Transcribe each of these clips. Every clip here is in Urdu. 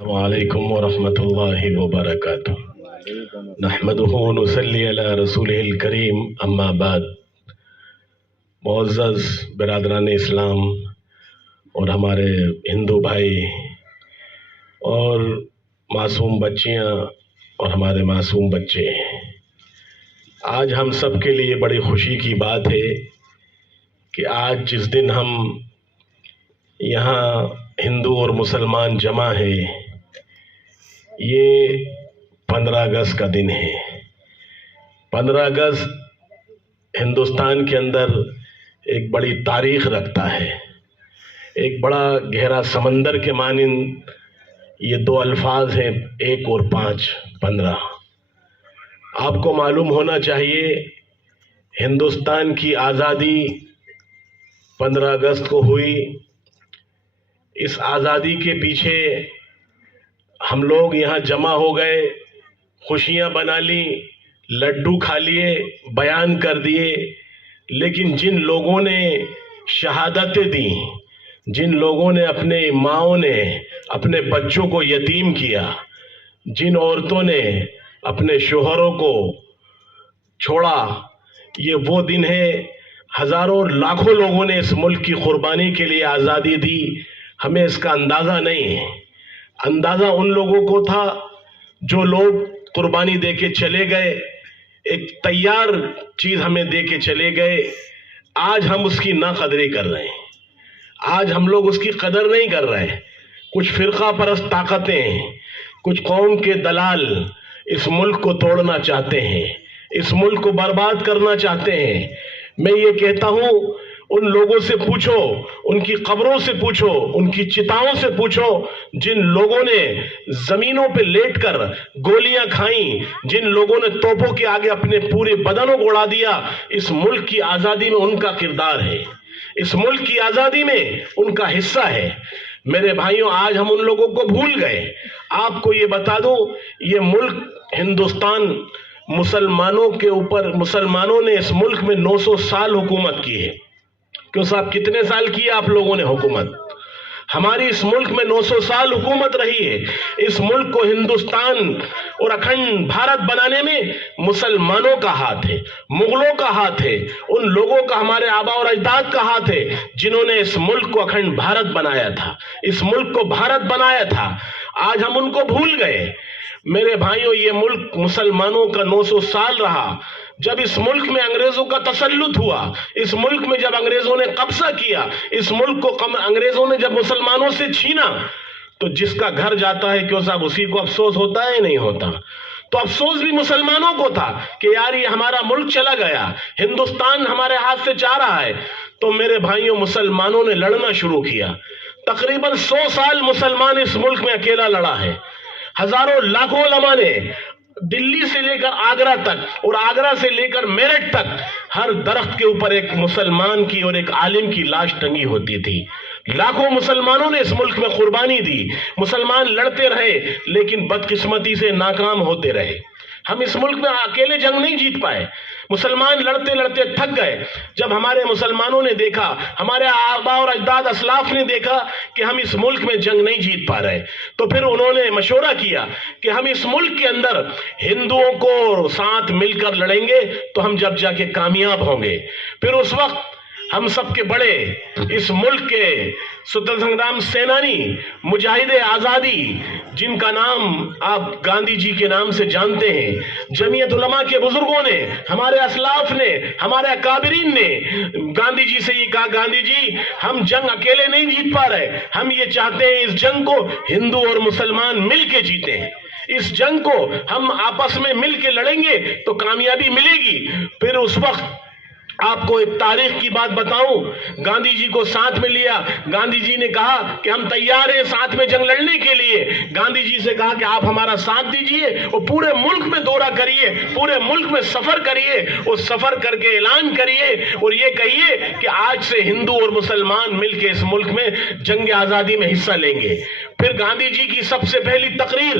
وعلیکم ورحمۃ اللہ وبرکاتہ نحمدہ ونصلی علی رسولہ الکریم اما بعد۔ معزز برادران اسلام اور ہمارے ہندو بھائی اور معصوم بچیاں اور ہمارے معصوم بچے، آج ہم سب کے لیے بڑی خوشی کی بات ہے کہ آج جس دن ہم یہاں ہندو اور مسلمان جمع ہیں، یہ 15 اگست کا دن ہے۔ 15 اگست ہندوستان کے اندر ایک بڑی تاریخ رکھتا ہے، ایک بڑا گہرا سمندر کے مانند یہ دو الفاظ ہیں، 1 اور 5، 15۔ آپ کو معلوم ہونا چاہیے ہندوستان کی آزادی 15 اگست کو ہوئی۔ اس آزادی کے پیچھے ہم لوگ یہاں جمع ہو گئے، خوشیاں بنا لی، لڈو کھا لیے، بیان کر دیے، لیکن جن لوگوں نے شہادتیں دیں، جن لوگوں نے اپنے ماؤں نے اپنے بچوں کو یتیم کیا، جن عورتوں نے اپنے شوہروں کو چھوڑا، یہ وہ دن ہے۔ ہزاروں لاکھوں لوگوں نے اس ملک کی قربانی کے لیے آزادی دی، ہمیں اس کا اندازہ نہیں ہے۔ اندازہ ان لوگوں کو تھا جو لوگ قربانی دے کے چلے گئے، ایک تیار چیز ہمیں دے کے چلے گئے۔ آج ہم اس کی ناقدری کر رہے ہیں، آج ہم لوگ اس کی قدر نہیں کر رہے۔ کچھ فرقہ پرست طاقتیں، کچھ قوم کے دلال اس ملک کو توڑنا چاہتے ہیں، اس ملک کو برباد کرنا چاہتے ہیں۔ میں یہ کہتا ہوں، ان لوگوں سے پوچھو، ان کی قبروں سے پوچھو، ان کی چتاؤں سے پوچھو، جن لوگوں نے زمینوں پہ لیٹ کر گولیاں کھائیں، جن لوگوں نے توپوں کے آگے اپنے پورے بدنوں کو اڑا دیا، اس ملک کی آزادی میں ان کا کردار ہے، اس ملک کی آزادی میں ان کا حصہ ہے۔ میرے بھائیوں، آج ہم ان لوگوں کو بھول گئے۔ آپ کو یہ بتا دوں، یہ ملک ہندوستان مسلمانوں کے اوپر، مسلمانوں نے اس ملک میں 900 سال حکومت کی ہے۔ کیوں صاحب، کتنے سال کی آپ لوگوں نے حکومت؟ ہماری اس ملک میں 900 سال حکومت رہی ہے۔ اس ملک کو ہندوستان اور اکھنڈ بھارت بنانے میں مسلمانوں کا ہاتھ ہے، مغلوں کا ہاتھ ہے، ان لوگوں کا، ہمارے آبا اور اجداد کا ہاتھ ہے جنہوں نے اس ملک کو اکھنڈ بھارت بنایا تھا، اس ملک کو بھارت بنایا تھا۔ آج ہم ان کو بھول گئے۔ میرے بھائیوں، یہ ملک مسلمانوں کا 900 سال رہا۔ جب اس ملک میں انگریزوں کا تسلط ہوا، اس ملک میں جب انگریزوں نے قبضہ کیا، اس ملک کو انگریزوں نے جب مسلمانوں سے چھینا، تو جس کا گھر جاتا ہے کیوں صاحب، اسی کو افسوس ہوتا ہے نہیں ہوتا؟ تو افسوس بھی مسلمانوں کو تھا کہ یار یہ ہمارا ملک چلا گیا، ہندوستان ہمارے ہاتھ سے جا رہا ہے۔ تو میرے بھائیوں، مسلمانوں نے لڑنا شروع کیا۔ تقریباً 100 سال مسلمان اس ملک میں اکیلا لڑا ہے۔ ہزاروں لاکھوں علماء نے دلی سے لے کر آگرہ تک اور آگرہ سے لے کر میرٹھ تک ہر درخت کے اوپر ایک مسلمان کی اور ایک عالم کی لاش ٹنگی ہوتی تھی۔ لاکھوں مسلمانوں نے اس ملک میں قربانی دی۔ مسلمان لڑتے رہے لیکن بدقسمتی سے ناکام ہوتے رہے۔ ہم اس ملک میں اکیلے جنگ نہیں جیت پائے، مسلمان لڑتے لڑتے تھک گئے۔ جب ہمارے مسلمانوں نے دیکھا، ہمارے آبا اور اجداد اسلاف نے دیکھا کہ ہم اس ملک میں جنگ نہیں جیت پا رہے، تو پھر انہوں نے مشورہ کیا کہ ہم اس ملک کے اندر ہندوؤں کو ساتھ مل کر لڑیں گے تو ہم جب جا کے کامیاب ہوں گے۔ پھر اس وقت ہم سب کے بڑے، اس ملک کے سوتنتر سنگرام سینانی، مجاہد آزادی، جن کا نام آپ گاندھی جی کے نام سے جانتے ہیں، جمعیت علماء کے بزرگوں نے، ہمارے اسلاف نے، ہمارے اکابرین نے گاندھی جی سے یہ کہا، گاندھی جی ہم جنگ اکیلے نہیں جیت پا رہے، ہم یہ چاہتے ہیں اس جنگ کو ہندو اور مسلمان مل کے جیتے ہیں، اس جنگ کو ہم آپس میں مل کے لڑیں گے تو کامیابی ملے گی۔ پھر اس وقت آپ کو ایک تاریخ کی بات بتاؤں، گاندھی جی کو ساتھ میں لیا، گاندھی جی نے کہا کہ ہم تیار ہیں ساتھ میں جنگ لڑنے کے لیے۔ گاندھی جی سے کہا کہ آپ ہمارا ساتھ دیجئے اور پورے ملک میں دورہ کریے، پورے ملک میں سفر کریے اور سفر کر کے اعلان کریے اور یہ کہیے کہ آج سے ہندو اور مسلمان مل کے اس ملک میں جنگ آزادی میں حصہ لیں گے۔ پھر گاندھی جی کی سب سے پہلی تقریر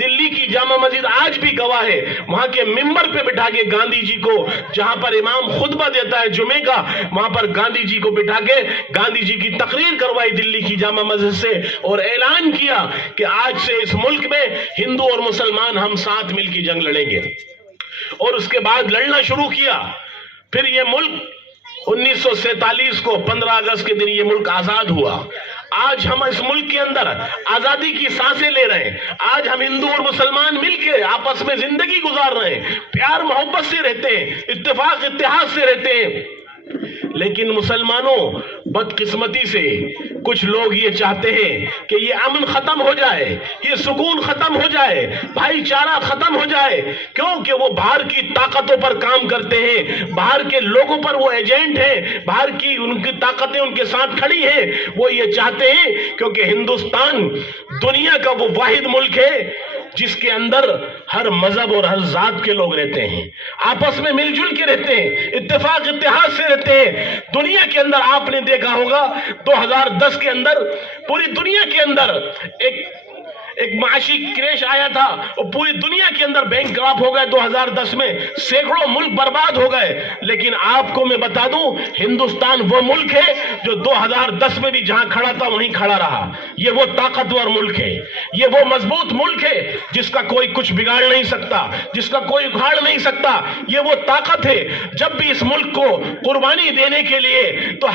دلی کی جامع مسجد آج بھی گواہ ہے، وہاں کے ممبر پہ بٹھا کے گاندھی جی کو، جہاں پر امام خطبہ دیتا ہے جمعے کا، وہاں پر گاندھی جی کو بٹھا کے گاندھی جی کی تقریر کروائی دلی کی جامع مسجد سے، اور اعلان کیا کہ آج سے اس ملک میں ہندو اور مسلمان ہم ساتھ مل کے جنگ لڑیں گے، اور اس کے بعد لڑنا شروع کیا۔ پھر یہ ملک 1947 کو 15 اگست کے دن یہ ملک آزاد ہوا۔ آج ہم اس ملک کے اندر آزادی کی سانسیں لے رہے ہیں، آج ہم ہندو اور مسلمان مل کے آپس میں زندگی گزار رہے ہیں، پیار محبت سے رہتے ہیں، اتفاق اتحاد سے رہتے ہیں۔ لیکن مسلمانوں، بدقسمتی سے کچھ لوگ یہ چاہتے ہیں کہ یہ امن ختم ہو جائے، یہ سکون ختم ہو جائے، بھائی چارہ ختم ہو جائے، کیونکہ وہ باہر کی طاقتوں پر کام کرتے ہیں، باہر کے لوگوں پر وہ ایجنٹ ہیں، باہر کی ان کی طاقتیں ان کے ساتھ کھڑی ہیں۔ وہ یہ چاہتے ہیں کیونکہ ہندوستان دنیا کا وہ واحد ملک ہے جس کے اندر ہر مذہب اور ہر ذات کے لوگ رہتے ہیں، آپس میں مل جل کے رہتے ہیں، اتفاق اتحاد سے رہتے ہیں۔ دنیا کے اندر آپ نے دیکھا ہوگا 2010 کے اندر پوری دنیا کے اندر ایک معاشی کریش آیا تھا، اور پوری دنیا کے اندر بینک کراپ ہو گئے 2010 میں، سینکڑوں ملک برباد ہو گئے۔ لیکن آپ کو میں بتا دوں، ہندوستان وہ ملک ہے جو 2010 میں بھی جہاں کھڑا تھا وہیں کھڑا رہا۔ یہ وہ طاقتور ملک ہے، یہ وہ مضبوط ملک ہے جس کا کوئی کچھ بگاڑ نہیں سکتا، جس کا کوئی اکھاڑ نہیں سکتا۔ یہ وہ طاقت ہے، جب بھی اس ملک کو قربانی دینے کے لیے تو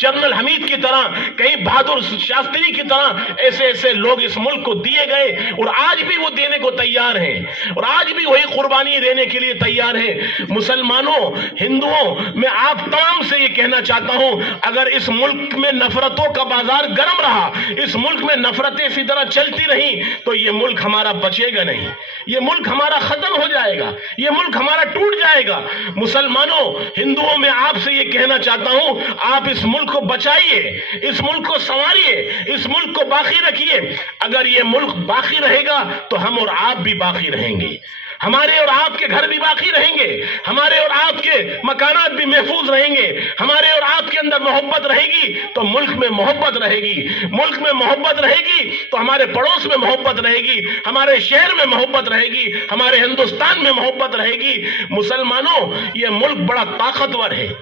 جنرل حمید کی طرح، کہیں بہادر شاستری کی طرح ایسے لوگ اس ملک کو دیے گئے، اور آج بھی وہ دینے کو تیار ہیں، اور آج بھی وہی قربانی دینے کے لیے تیار ہیں۔ مسلمانوں، ہندوؤں، میں آپ تمام سے یہ کہنا چاہتا ہوں، اگر اس ملک میں نفرتوں کا بازار گرم رہا، اس ملک میں نفرتیں اسی طرح چلتی رہی، تو یہ ملک ہمارا بچے گا نہیں، یہ ملک ہمارا ختم ہو جائے گا، یہ ملک ہمارا ٹوٹ جائے گا۔ مسلمانوں، ہندوؤں، میں آپ سے یہ کہنا چاہتا ہوں، آپ اس ملک کو بچائیے، اس ملک کو سنواریے، اس ملک کو باقی رکھیے۔ اگر یہ ملک باقی رہے گا تو ہم اور آپ بھی باقی رہیں گے، ہمارے اور آپ کے گھر بھی باقی رہیں گے، ہمارے اور آپ کے مکانات بھی محفوظ رہیں گے، ہمارے اور آپ کے اندر محبت رہے گی تو ملک میں محبت رہے گی، ملک میں محبت رہے گی تو ہمارے پڑوس میں محبت رہے گی، ہمارے شہر میں محبت رہے گی، ہمارے ہندوستان میں محبت رہے گی۔ مسلمانوں، یہ ملک بڑا طاقتور ہے،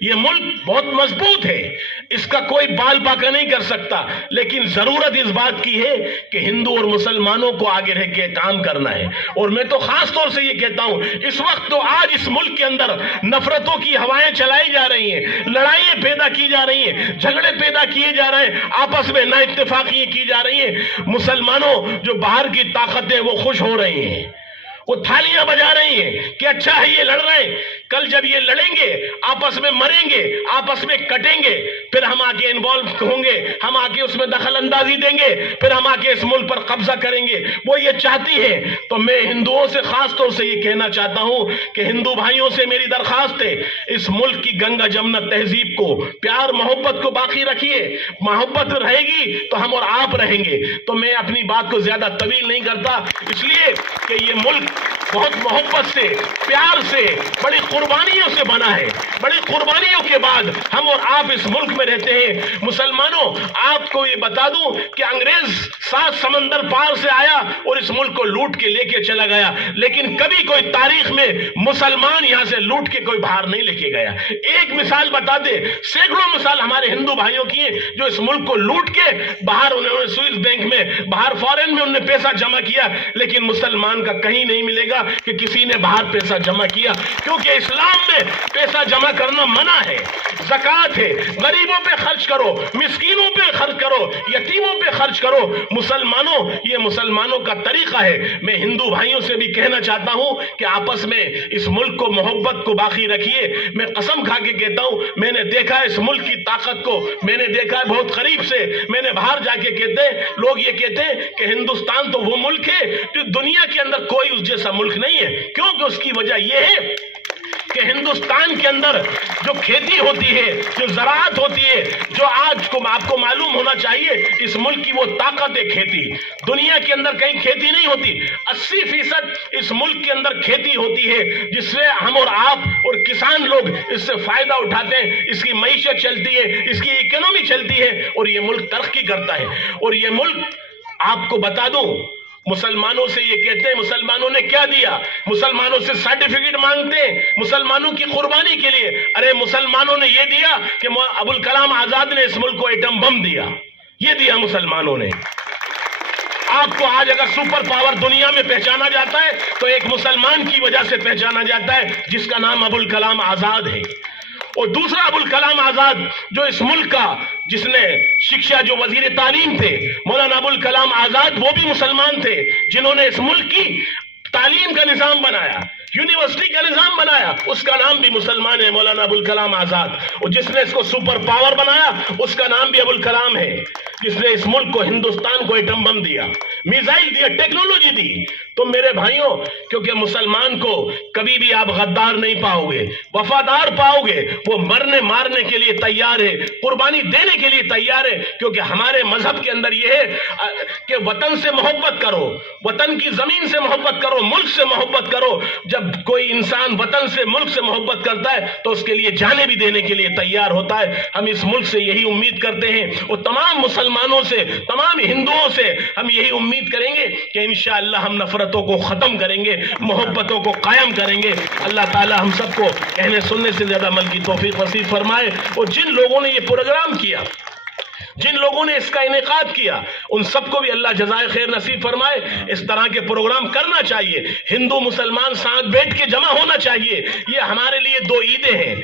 یہ ملک بہت مضبوط ہے، اس کا کوئی بال باکا نہیں کر سکتا، لیکن ضرورت اس بات کی ہے کہ ہندو اور مسلمانوں کو آگے رہ کے کام کرنا ہے۔ اور میں تو خاص طور سے یہ کہتا ہوں، اس وقت تو آج اس ملک کے اندر نفرتوں کی ہوائیں چلائی جا رہی ہیں، لڑائیاں پیدا کی جا رہی ہیں، جھگڑے پیدا کیے جا رہے ہیں، آپس میں نا اتفاقیاں کی جا رہی ہیں۔ مسلمانوں، جو باہر کی طاقتیں وہ خوش ہو رہی ہیں، وہ تھالیاں بجا رہی ہیں کہ اچھا ہے یہ لڑ رہے ہیں، کل جب یہ لڑیں گے، آپس میں مریں گے، آپس میں کٹیں گے، پھر ہم آگے انوالو ہوں گے، ہم آگے اس میں دخل اندازی دیں گے، پھر ہم آگے اس ملک پر قبضہ کریں گے۔ وہ یہ چاہتی ہیں۔ تو میں ہندوؤں سے خاص طور سے یہ کہنا چاہتا ہوں کہ ہندو بھائیوں سے میری درخواست ہے، اس ملک کی گنگا جمنا تہذیب کو، پیار محبت کو باقی رکھیے۔ محبت رہے گی تو ہم اور آپ رہیں گے۔ تو میں اپنی بات کو زیادہ طویل نہیں کرتا، اس لیے کہ یہ ملک بہت محبت سے، پیار سے، بڑی قربانیوں سے بنا ہے۔ بڑی قربانیوں کے بعد ہم اور آپ اس ملک میں رہتے ہیں۔ مسلمانوں، آپ کو یہ بتا دوں کہ انگریز 7 سمندر پار سے آیا اور اس ملک کو لوٹ کے لے کے چلا گیا، لیکن کبھی کوئی تاریخ میں مسلمان یہاں سے لوٹ کے کوئی باہر نہیں لے کے گیا۔ ایک مثال بتا دے، سینکڑوں مثال ہمارے ہندو بھائیوں کی ہیں جو اس ملک کو لوٹ کے باہر، انہوں نے سوئس بینک میں، باہر فارن میں انہوں نے پیسہ جمع کیا، لیکن مسلمان کا کہیں نہیں ملے گا کہ کسی نے باہر پیسہ جمع کیا، کیونکہ اسلام میں پیسہ جمع کرنا منع ہے، زکوٰۃ ہے۔ غریبوں پہ خرچ کرو، مسکینوں پہ خرچ کرو، یتیموں پہ خرچ کرو۔ مسلمانوں، یہ مسلمانوں کا طریقہ ہے۔ میں ہندو بھائیوں سے بھی کہنا چاہتا ہوں کہ آپس میں اس ملک کو، محبت کو باقی رکھیے۔ میں قسم کھا کے کہتا ہوں، میں نے دیکھا اس ملک کی طاقت کو، میں نے دیکھا بہت قریب سے۔ میں نے باہر جا کے کہتے ہیں، لوگ یہ کہتے ہیں کہ ہندوستان تو وہ ملک ہے جو دنیا کے اندر کوئی اس جیسا ملک نہیں ہے، کیونکہ اس کی وجہ یہ ہے کہ کہ ہندوستان کے اندر جو کھیتی ہوتی ہے، جو زراعت ہوتی ہے، جو آج کو آپ کو معلوم ہونا چاہیے، اس ملک کی وہ طاقت ہے کھیتی. دنیا کے اندر کہیں کھیتی نہیں ہوتی. 80% اس ملک کے اندر کھیتی ہوتی ہے، جس سے ہم اور آپ اور کسان لوگ اس سے فائدہ اٹھاتے ہیں. اس کی معیشت چلتی ہے، اس کی اکنومی چلتی ہے، اور یہ ملک ترقی کرتا ہے. اور یہ ملک آپ کو بتا دوں، مسلمانوں سے یہ کہتے ہیں مسلمانوں نے کیا دیا، مسلمانوں سے سرٹیفکیٹ مانگتے ہیں مسلمانوں کی قربانی کے لیے. ارے مسلمانوں نے یہ دیا کہ ابوالکلام آزاد نے اس ملک کو ایٹم بم دیا، یہ دیا مسلمانوں نے. آپ کو آج اگر سپر پاور دنیا میں پہچانا جاتا ہے تو ایک مسلمان کی وجہ سے پہچانا جاتا ہے، جس کا نام ابوالکلام آزاد ہے. اور دوسرا ابوالکلام آزاد جو اس ملک کا، جس نے شکشا، جو وزیر تعلیم تھے مولانا ابوالکلام آزاد، وہ بھی مسلمان تھے، جنہوں نے اس ملک کی تعلیم کا نظام بنایا، یونیورسٹی کا نظام بنایا. اس کا نام بھی مسلمان ہے، مولانا ابوالکلام آزاد. اور جس نے اس کو سپر پاور بنایا، اس کا نام بھی ابوالکلام ہے، جس نے اس ملک کو، ہندوستان کو ایٹم بم دیا، میزائل دیا، ٹیکنالوجی دی. تو میرے بھائیوں، کیونکہ مسلمان کو کبھی بھی آپ غدار نہیں پاؤ گے، وفادار پاؤ گے. وہ مرنے مارنے کے لیے تیار ہے، قربانی دینے کے لیے تیار ہے، کیونکہ ہمارے مذہب کے اندر یہ ہے کہ وطن سے محبت کرو، وطن کی زمین سے محبت کرو، ملک سے محبت کرو. جب کوئی انسان وطن سے، ملک سے محبت کرتا ہے تو اس کے لیے جانیں بھی دینے کے لیے تیار ہوتا ہے. ہم اس ملک سے یہی امید کرتے ہیں، اور تمام مسلمانوں سے، تمام ہندوؤں سے ہم یہی امید کریں گے کہ انشاءاللہ ہم نفرتوں کو ختم کریں گے، محبتوں کو قائم کریں گے. اللہ تعالی ہم سب کو کہنے سننے سے زیادہ عمل کی توفیق نصیب فرمائے. اور جن لوگوں نے یہ پروگرام کیا، جن لوگوں نے اس کا انعقاد کیا، ان سب کو بھی اللہ جزائے خیر نصیب فرمائے. اس طرح کے پروگرام کرنا چاہیے، ہندو مسلمان ساتھ بیٹھ کے جمع ہونا چاہیے. یہ ہمارے لیے دو عیدیں ہیں.